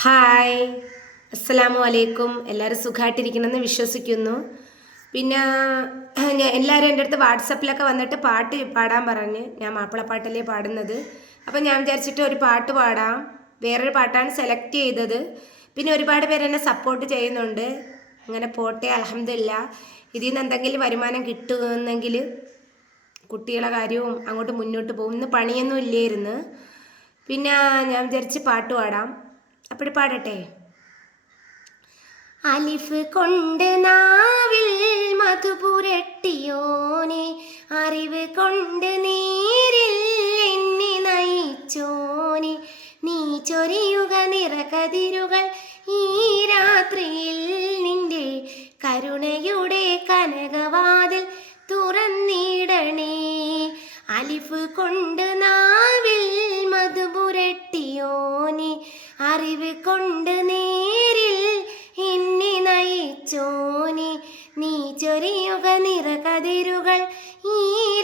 Hi, അസ്സലാമു അലൈക്കും. എല്ലാവരും സുഖമായിട്ടിരിക്കണമെന്ന് വിശ്വസിക്കുന്നു. പിന്നെ എല്ലാവരും എൻ്റെ അടുത്ത് വാട്സപ്പിലൊക്കെ വന്നിട്ട് പാട്ട് പാടാൻ പറഞ്ഞ്, ഞാൻ മാപ്പിളപ്പാട്ടല്ലേ പാടുന്നത്. അപ്പം ഞാൻ വിചാരിച്ചിട്ട് ഒരു പാട്ട് പാടാം. വേറൊരു പാട്ടാണ് സെലക്ട് ചെയ്തത്. പിന്നെ ഒരുപാട് പേര് എന്നെ സപ്പോർട്ട് ചെയ്യുന്നുണ്ട്. അങ്ങനെ പോട്ടെ, അൽഹംദുലില്ലാ. ഇതിൽ നിന്ന് എന്തെങ്കിലും വരുമാനം കിട്ടുമെന്നെങ്കിൽ കുട്ടികളെ കാര്യവും അങ്ങോട്ട് മുന്നോട്ട് പോകും. ഇന്ന് പണിയൊന്നും ഇല്ലായിരുന്നു. പിന്നെ ഞാൻ വിചാരിച്ച് പാട്ട് പാടാം. അപ്പോൾ പാടട്ടെ. അലിഫ് കൊണ്ട് നാവിൽ മധുപുരട്ടിയോനെ, അറിവ് കൊണ്ട് നേരിൽ എന്നെ നയിച്ചോനെ, നീ ചൊരിയുക നിറകതിരുകൾ ഈ രാത്രിയിൽ, നിന്റെ കരുണയുടെ കനകവാതിൽ തുറന്നിടണേ. അലിഫ് കൊണ്ട് നാവിൽ മധുപുരട്ടിയോനെ, അറിവ് കൊണ്ട് നേരിൽ എന്നെ നയിച്ചോനെ, നീ ചൊരിയുക നിറകതിരുകൾ ഈ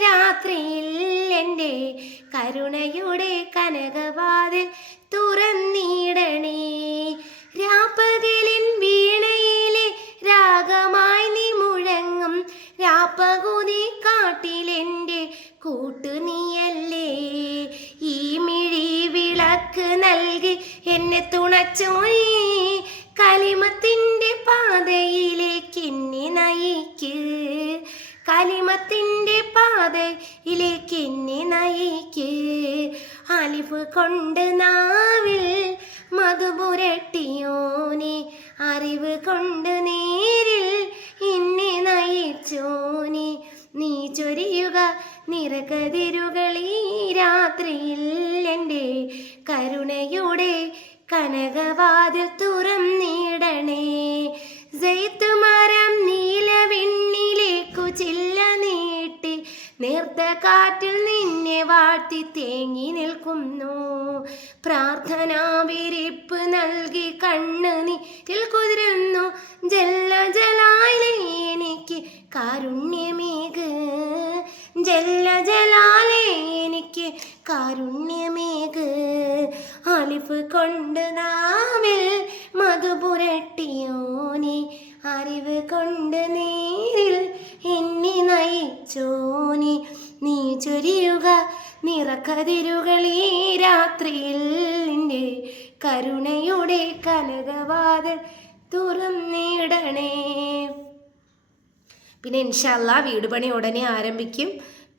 രാത്രിയിൽ, എൻ്റെ കരുണയുടെ കനകവാതിൽ തുറന്നിടണേ. രാപ്പകലിൻ വീണയിലെ രാഗമായി നീ മുഴങ്ങും, രാപ്പകുതി കാട്ടിലെൻ്റെ കൂട്ടുനീയല്ലേ. ഈ മിഴി വിളക്ക് നൽകി എന്നെ തുണച്ചോനേ, കലിമത്തിൻ്റെ പാതയിലേക്ക് എന്നെ നയിക്ക്, കലിമത്തിൻ്റെ പാതയിലേക്ക് എന്നെ നയിക്ക്. അലിഫ് കൊണ്ട് നാവിൽ മധുപുരട്ടിയോനെ, അറിവ് കൊണ്ട് നേരിൽ എന്നെ നയിച്ചോനെ, നീ ചൊരിയുക നിറകതിരുകൾ ഈ രാത്രിയിൽ, എൻ്റെ കരുണയുടെ കനകവാതിൽ തുറന്നിടണേ. സെയ്ത്ത് മരം നീലവെണ്ണിലേക്കു ചില്ല നീട്ടി, നേർത്ത കാറ്റിൽ നിന്നെ വാഴ്ത്തി തേങ്ങി നിൽക്കുന്നു. പ്രാർത്ഥനാ വിരിപ്പ് നൽകി കണ്ണുനീരിൽ കുതിരുന്നു. ജല്ല ജലാലേ എനിക്ക് കാരുണ്യമേക്, ജല്ല ജലാലേ എനിക്ക് കാരുണ്യമേക്. അലിഫ് കൊണ്ട് നാവിൽ മധുപുരട്ടിയോനെ, അറിവ് കൊണ്ട് നേരിൽ എന്നെ നയിച്ചോനെ, നീ ചൊരിയുക നിറകതിരുകൾ ഈ രാത്രിയിൽ, നിന്റെ കരുണയുടെ കനകവാതിൽ തുറന്നിടണേ. പിന്നെ ഇൻഷാ അല്ലാഹ് വീട് പണി ഉടനെ ആരംഭിക്കും.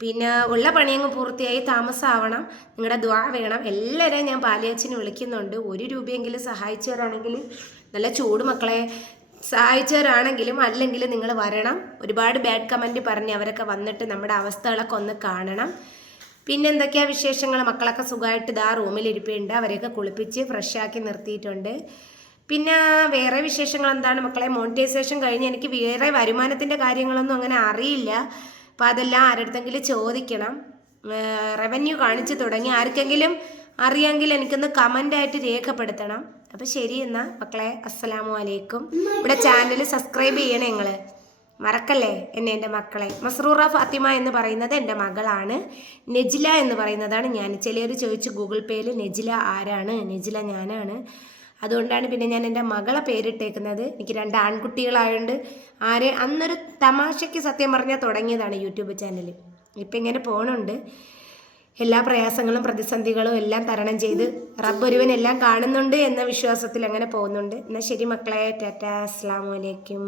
പിന്നെ ഉള്ള പണിയങ്ങ് പൂർത്തിയായി, താമസമാവണം. നിങ്ങളുടെ ദുആ വേണം. എല്ലാവരെയും ഞാൻ പാലിയച്ചിന് വിളിക്കുന്നുണ്ട്. 1 രൂപയെങ്കിലും സഹായിച്ചവരാണെങ്കിൽ, നല്ല ചൂട് മക്കളെ, സഹായിച്ചവരാണെങ്കിലും അല്ലെങ്കിലും നിങ്ങൾ വരണം. ഒരുപാട് ബാഡ് കമൻറ്റ് പറഞ്ഞ് അവരൊക്കെ വന്നിട്ട് നമ്മുടെ അവസ്ഥകളൊക്കെ ഒന്ന് കാണണം. പിന്നെ എന്തൊക്കെയാണ് വിശേഷങ്ങൾ? മക്കളൊക്കെ സുഖമായിട്ട് ഇതാ റൂമിലിരിപ്പുണ്ട്. അവരെയൊക്കെ കുളിപ്പിച്ച് ഫ്രഷാക്കി നിർത്തിയിട്ടുണ്ട്. പിന്നെ വേറെ വിശേഷങ്ങൾ എന്താണ് മക്കളെ? മോണിറ്റൈസേഷൻ കഴിഞ്ഞ് എനിക്ക് വേറെ വരുമാനത്തിൻ്റെ കാര്യങ്ങളൊന്നും അങ്ങനെ അറിയില്ല. അപ്പോൾ അതെല്ലാം ആരുടെങ്കിലും ചോദിക്കണം. റവന്യൂ കാണിച്ച് തുടങ്ങി. ആർക്കെങ്കിലും അറിയാമെങ്കിൽ എനിക്കൊന്ന് കമൻ്റായിട്ട് രേഖപ്പെടുത്തണം. അപ്പോൾ ശരി എന്നാൽ മക്കളെ, അസ്സലാമു അലൈക്കും. ഇവിടെ ചാനൽ സബ്സ്ക്രൈബ് ചെയ്യണേ നിങ്ങൾ, മറക്കല്ലേ എൻ്റെ മക്കളെ. മസ്റൂറ ഫാത്തിമ എന്ന് പറയുന്നത് എൻ്റെ മകളാണ്. നെജില എന്ന് പറയുന്നതാണ് ഞാൻ. ചിലർ ചോദിച്ചു ഗൂഗിൾ പേയിൽ നെജില ആരാണ്? നെജില ഞാനാണ്. അതുകൊണ്ടാണ് പിന്നെ ഞാൻ എൻ്റെ മകളെ പേരിട്ടേക്കുന്നത്. എനിക്ക് 2 ആൺകുട്ടികളായതുകൊണ്ട് അന്നൊരു തമാശയ്ക്ക് സത്യം പറഞ്ഞാൽ തുടങ്ങിയതാണ് യൂട്യൂബ് ചാനൽ. ഇപ്പം ഇങ്ങനെ പോകണുണ്ട്. എല്ലാ പ്രയാസങ്ങളും പ്രതിസന്ധികളും എല്ലാം തരണം ചെയ്ത് റബ്ബ് ഒരുവനെല്ലാം കാണുന്നുണ്ട് എന്ന വിശ്വാസത്തിൽ അങ്ങനെ പോകുന്നുണ്ട്. എന്നാൽ ശരി മക്കളെ, ടാറ്റാ, അസ്സലാമു അലൈക്കും.